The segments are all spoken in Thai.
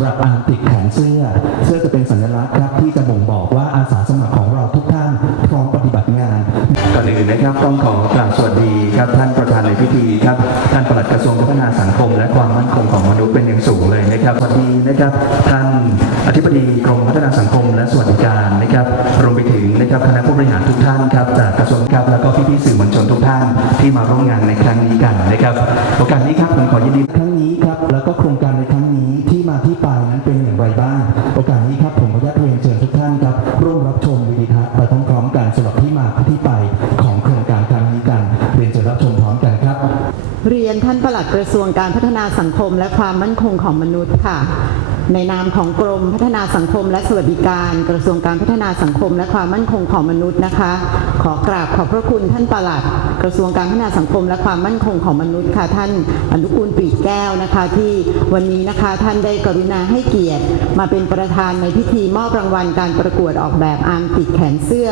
ำหรับอารติดแขนเสื้อ เสื้อจะเป็นสัญลักษณ์ครับที่จะบ่งบอกว่าอาสาสมัครของเราทุกท่านพร้อมปฏิบัติงานก่อนอื่นนะครับต้องขอกราบสวัสดีครับท่านประธานในพิธีครับท่านปลัดกระทรวงพัฒนาสังคม และความมั่นคงของมนุษย์เป็นอย่างสูงเลยนะครับสวัสดีนะครับท่านอธิบดีกรมพัฒนาสังคม และสวัสดิการนะครับรวมไปถึงนะครับคณะผู้บริหารทุกท่านครับจากกระทรวงครับแล้วก็พี่ๆสื่อมวลชนทุกท่านที่มาร่วมงานในครั้งนี้กันนะครับโอกาสนี้ครับผมขอยินดีครั้งนี้ครับแล้วก็โครงการในครั้ง ไรบ้าง โอกาสนี้ครับผมขออนุญาตเรียนเชิญทุกท่านครับ ร่วมรับชมวิดีทัศน์ไปพร้อมๆกันสำหรับที่มาที่ไปของโครงการครั้งนี้กันเรียนเชิญรับชมพร้อมกันครับ เรียนท่านปลัดกระทรวงการพัฒนาสังคม และความมั่นคงของมนุษย์ค่ะ ในนามของกรมพัฒนาสังคมและสวัสดิการ กระทรวงการพัฒนาสังคมและความมั่นคงของมนุษย์นะคะ ขอกราบขอบพระคุณท่านปลัด กระทรวงการพัฒนาสังคมและความมั่นคงของมนุษย์ค่ะ ท่านอนุกูลปีแก้วนะคะ ที่วันนี้นะคะท่านได้กรุณาให้เกียรติ มาเป็นประธานในพิธีมอบรางวัลการประกวดออกแบบอาร์มติดแขนเสื้อ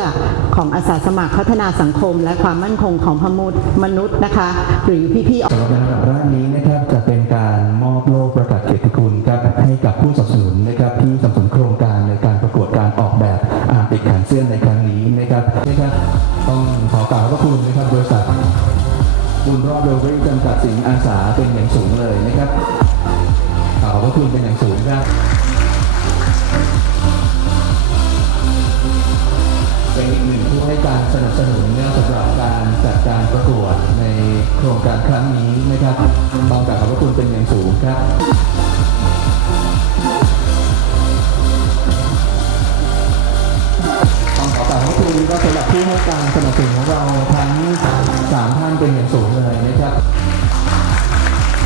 ของอาสาสมัครพัฒนาสังคม และความมั่นคงของพมนุษย์นะคะ หรือพี่ๆสำหรับในระดับแรกนี้นะครับจะเป็นการมอบโล่ประกาศเกียรติคุณ นะครับต้องขอกราบขอบพระคุณนะครับบริษัทบุญรอดเรเวอรี่จำกัดสิงห์อาสาเป็นอย่างสูงเลยนะครับขอบพระคุณเป็นอย่างสูงครับเป็นอีกหนึ่งผู้ให้การสนับสนุนเนี่ยสำหรับการจัดการประกวดในโครงการครั้งนี้นะครับบางกราบขอบพระคุณเป็นอย่างสูงครับ คุณก็สำหรับผู้ให้การสนับสนุนของเราทั้งสามท่านเป็นอย่างสูงเลยนะครับ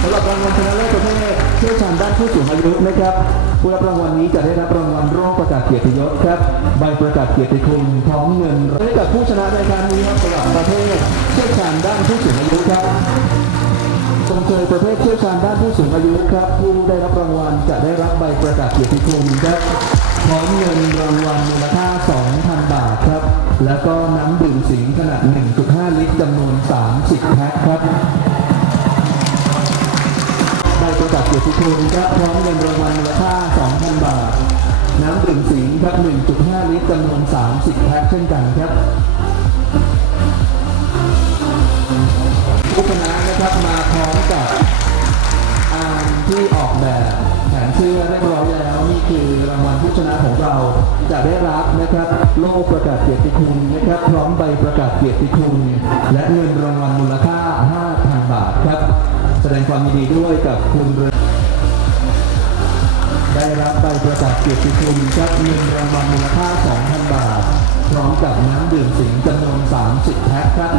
สำหรับรางวัลชนะเลิศประเภทเชี่ยวชาญด้านผู้สูงอายุนะครับผู้รับรางวัลนี้จะได้รับรางวัลโรคประกาศเกียรติยศครับใบประกาศเกียรติคุณพร้อมเงินให้กับผู้ชนะในครั้งนี้ครับสำหรับประเภทเชี่ยวชาญด้านผู้สูงอายุครับชมเชยประเภทเชี่ยวชาญด้านผู้สูงอายุครับ ผู้ได้รับรางวัลจะได้รับใบประกาศเกียรติคุณครับพร้อมเงินรางวัลมูลค่า2,000บาทครับ แล้วก็น้ำดื่มสิงขนาด 1.5 ลิตรจำนวน 30 แพ็คครับใบประกาศเกียรติคุณครับพร้อมเงินรางวัลมูลค่า 2,000 บาท น้ำดื่มสิงครับ 1.5 ลิตรจำนวน 30 แพ็คเช่นกันครับผู้ชนะนะครับมาพร้อมกับอาร์มที่ออกแบบแผนเสื้อเรียบร้อยแล้วนี่คือ เราจะได้รับนะครับโล่ประกาศเกียรติคุณนะครับ พร้อมใบประกาศเกียรติคุณ และเงินรางวัลมูลค่า 5,000 บาทครับ แสดงความยินดีด้วยกับคุณเรืองได้รับใบประกาศเกียรติคุณครับเงินรางวัลมูลค่า 2,000 บาท พร้อมกับน้ำดื่มสิงห์จำนวน 30 แพ็คครับ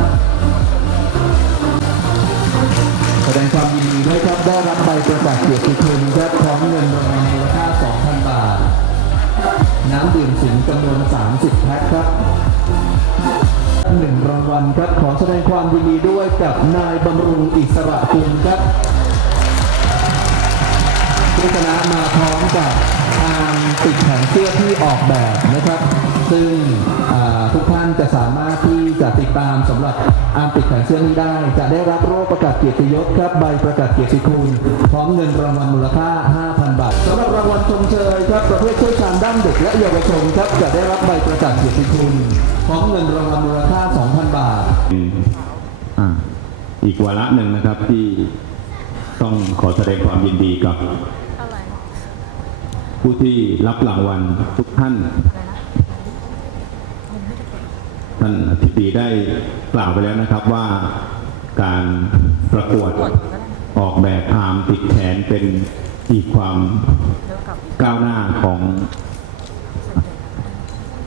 แสดงความยินดีด้วยครับได้รับใบประกาศเกียรติคุณ หนึ่งรางวัลครับขอแสดงความยินดีด้วยกับนายบำรุงอิสระกุลครับผู้ชนะมาพร้อมกับทางติดแขนเสื้อที่ออกแบบนะครับ ซึ่ง จะสามารถที่จะติดตามสำหรับอาร์มติดแขนเสื้อนี้ได้ จะได้รับโล่ประกาศเกียรติยศครับใบประกาศเกียรติคุณพร้อมเงินรางวัลมูลค่า 5,000 บาทสำหรับรางวัลชมเชยครับประเภทเชี่ยวชาญด้านเด็กและเยาวชนครับจะได้รับใบประกาศเกียรติคุณพร้อมเงินรางวัลมูลค่า 2,000 บาทอ่าอีกวาระหนึ่งนะครับที่ต้องขอแสดงความยินดีกับ ผู้ที่รับรางวัลทุกท่าน ท่านอธิบดีได้กล่าวไปแล้วนะครับว่าการประกวดออกแบบอามติดแขนเป็นอีกความก้าวหน้าของ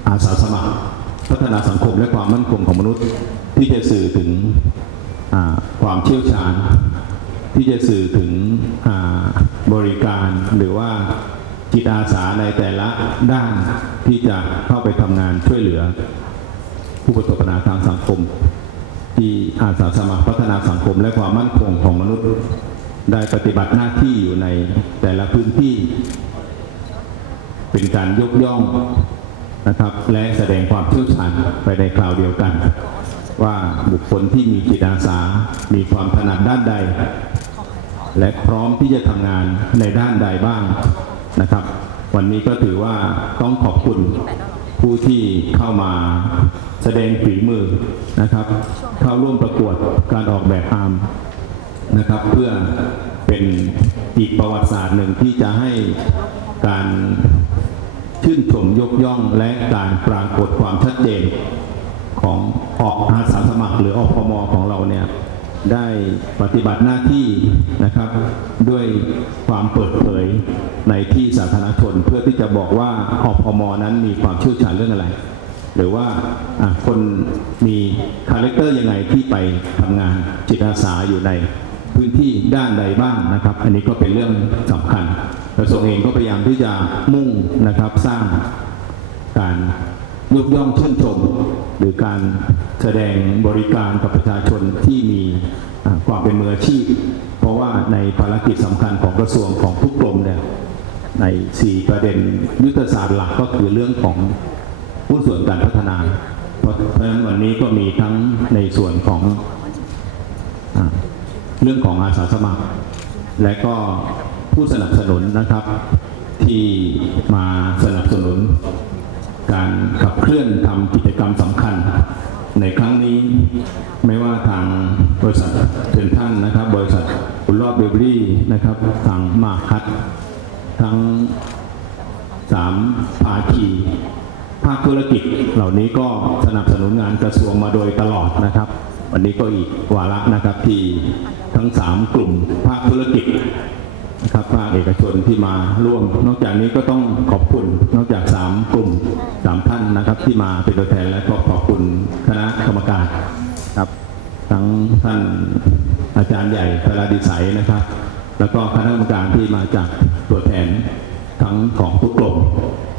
อาสาสมัครพัฒนาสังคมและความมั่นคงของมนุษย์ ที่จะสื่อถึงความเชี่ยวชาญ ที่จะสื่อถึงบริการหรือว่าจิตอาสาในแต่ละด้านที่จะเข้าไปทำงานช่วยเหลือ ผู้ประสบปัญหาทางสังคม ที่อาสาสมัครพัฒนาสังคมและความมั่นคงของมนุษย์ ได้ปฏิบัติหน้าที่อยู่ในแต่ละพื้นที่ เป็นการยกย่องนะครับ และแสดงความเชี่ยวชาญไปในคราวเดียวกัน ว่าบุคคลที่มีจิตอาสา มีความถนัดด้านใด และพร้อมที่จะทำงานในด้านใดบ้างนะครับ วันนี้ก็ถือว่าต้องขอบคุณผู้ที่เข้ามา แสดงฝีมือนะครับ เข้าร่วมประกวดการออกแบบอาร์มนะครับ เพื่อเป็นอีกประวัติศาสตร์หนึ่งที่จะให้การชื่นชมยกย่องและการปรากฏความชัดเจนของออกอาสาสมัครหรืออพมของเราเนี่ยได้ปฏิบัติหน้าที่นะครับ ด้วยความเปิดเผยในที่สาธารณชนเพื่อที่จะบอกว่าอพมนั้นมีความเชี่ยวชาญเรื่องอะไร หรือว่าคนมีคาแรคเตอร์ยังไงที่ไปทำงานจิตอาสาอยู่ในพื้นที่ด้านใดบ้างนะครับ อันนี้ก็เป็นเรื่องสำคัญกระทรวงเองก็พยายามที่จะมุ่งนะครับสร้างการยกย่องชื่นชม หรือการแสดงบริการกับประชาชนที่มีความเป็นมืออาชีพ เพราะว่าในภารกิจสำคัญของกระทรวงของทุกกรมเนี่ยใน 4 ประเด็นยุทธศาสตร์หลักก็คือเรื่องของ ผู้นส่วนการพัฒนา เพราะฉะนั้นวันนี้ก็มีทั้งในส่วนของอเรื่องของอาสาสมัคร และก็ผู้สนับสนุนนะครับ ที่มาสนับสนุน การขับเคลื่อนทำกิจกรรมสำคัญ ในครั้งนี้ไม่ว่าทางบริษัทเทนท่านนะครับ บริษัทอุลรอบเบเบอรี่นะครับ ทางมาคัดทั้งสามภาคี ภาคธุรกิจเหล่านี้ก็สนับสนุนงานกระทรวงมาโดยตลอดนะครับ วันนี้ก็อีกวาระนะครับที่ทั้งสามกลุ่มภาคธุรกิจนะครับภาคเอกชนที่มาร่วม นอกจากนี้ก็ต้องขอบคุณนอกจากสามกลุ่มสามท่านนะครับที่มาเป็นตัวแทนและก็ขอบคุณคณะกรรมการครับทั้งท่านอาจารย์ใหญ่พระดิสัยนะครับ แล้วก็คณะกรรมการที่มาจากตัวแทนทั้งของทุกกลุ่ม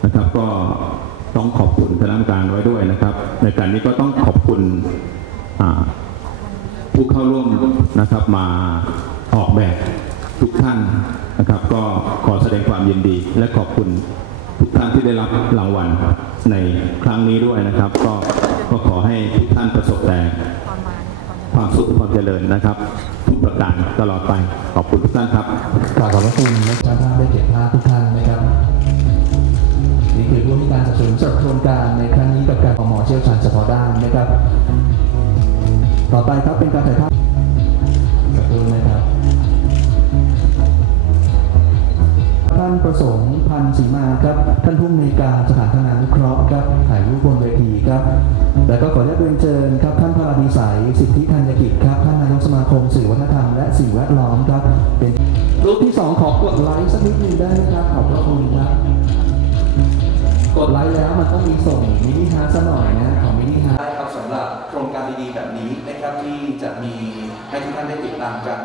นะครับก็ ต้องขอบคุณคณะกรรมการไว้ด้วยนะครับ ในการนี้ก็ต้องขอบคุณผู้เข้าร่วมนะครับมาออกแบบทุกท่านนะครับ ก็ขอแสดงความยินดี และขอบคุณทุกท่านที่ได้รับรางวัลในครั้งนี้ด้วยนะครับ ก็ก็ขอให้ทุกท่านประสบแต่ความสุขความเจริญนะครับ ทุกประการตลอดไปขอบคุณทุกท่านครับขอบพระคุณนักช่างภาพได้เก็บภาพทุกท่าน การในครั้งนี้กับการปมอเชี่ยวชาญเฉพาะด้านนะครับ ต่อไปครับเป็นการถ่ายภาพสักครู่นะครับท่านประสงค์พันธ์ศรีมาครับ ท่านผู้อำนวยการสถานพัฒนานุเคราะห์ครับถ่ายรูปบนเวทีครับ แล้วก็ขออนุญาตเรียนเชิญครับท่านพาราดีสัยสิทธิธัญกิจครับท่านนายกสมาคมสื่อวัฒนธรรมและสิ่งแวดล้อมครับ เป็นรูปที่สองขอกดไลค์สักนิดนึงได้ไหมครับขอบพระคุณครับีส่งมินิฮาร์ทซะหน่อยนะของมินิฮาร์ทครับสำหรับโครงการดีๆแบบนี้นะครับที่จะมีให้ทุกท่านได้ติดตามกัน